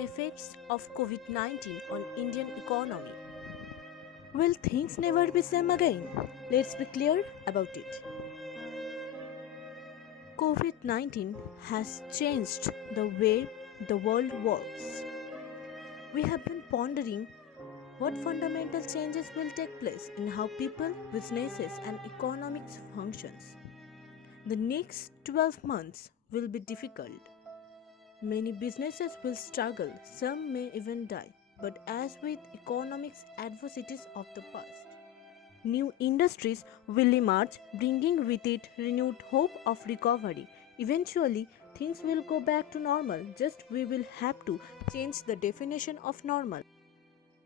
Effects of COVID-19 on Indian economy. Will things never be same again? Let's be clear about it. COVID-19 has changed the way the world works. We have been pondering what fundamental changes will take place in how people, businesses and economics functions. The next 12 months will be difficult. Many businesses will struggle, some may even die. But as with economics adversities of the past, new industries will emerge, bringing with it renewed hope of recovery. Eventually, things will go back to normal, just we will have to change the definition of normal.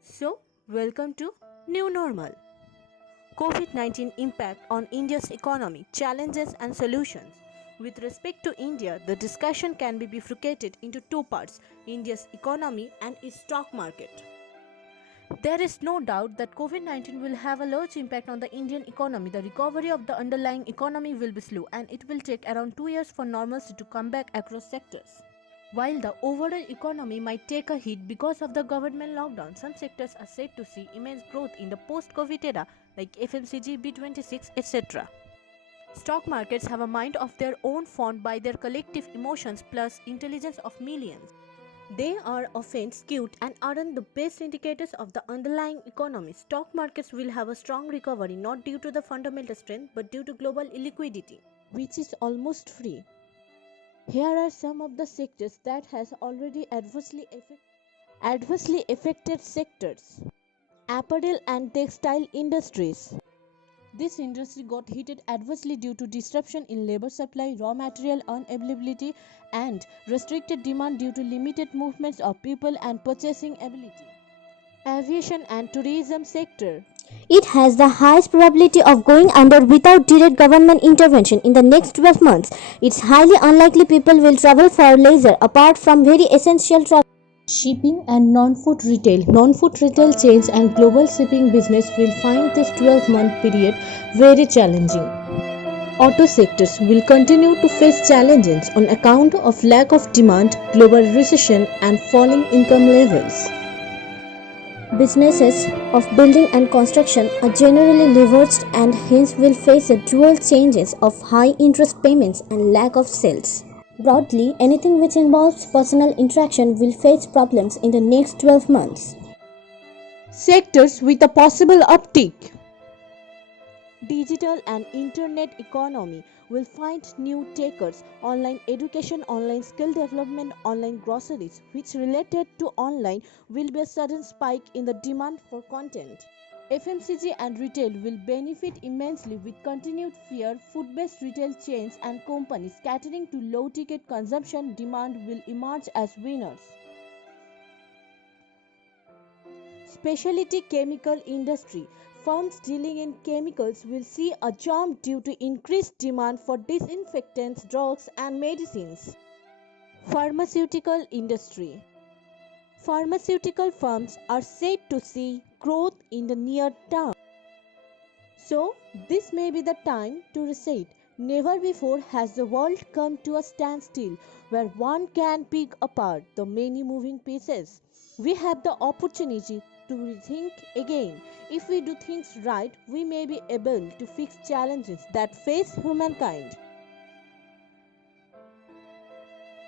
So, welcome to New Normal. COVID-19 impact on India's economy, challenges and solutions. With respect to India, the discussion can be bifurcated into two parts: India's economy and its stock market. There is no doubt that COVID 19 will have a large impact on the Indian economy. The recovery of the underlying economy will be slow, and it will take around 2 years for normalcy to come back across sectors. While the overall economy might take a hit because of the government lockdown, some sectors are said to see immense growth in the post-COVID era like FMCG, B26, etc. Stock markets have a mind of their own formed by their collective emotions plus intelligence of millions. They are often skewed and aren't the best indicators of the underlying economy. Stock markets will have a strong recovery not due to the fundamental strength but due to global illiquidity, which is almost free. Here are some of the sectors that has already adversely affected sectors. Apparel and textile industries. This industry got hit adversely due to disruption in labor supply, raw material unavailability, and restricted demand due to limited movements of people and purchasing ability. Aviation and tourism sector. It has the highest probability of going under without direct government intervention in the next 12 months. It's highly unlikely people will travel for leisure apart from very essential travel. Shipping and non-food retail. Non-food retail chains and global shipping business will find this 12-month period very challenging. Auto sectors will continue to face challenges on account of lack of demand, global recession and falling income levels. Businesses of building and construction are generally leveraged and hence will face the dual changes of high interest payments and lack of sales. Broadly, anything which involves personal interaction will face problems in the next 12 months. Sectors with a possible uptick. Digital and internet economy will find new takers. Online education, online skill development, online groceries, which related to online, will be a sudden spike in the demand for content. FMCG and retail will benefit immensely with continued fear. Food-based retail chains and companies catering to low-ticket consumption demand will emerge as winners. Specialty chemical industry. Firms dealing in chemicals will see a jump due to increased demand for disinfectants, drugs and medicines. Pharmaceutical industry. Pharmaceutical firms are said to see growth in the near term. So, this may be the time to reset. Never before has the world come to a standstill where one can pick apart the many moving pieces. We have the opportunity to rethink again. If we do things right, we may be able to fix challenges that face humankind.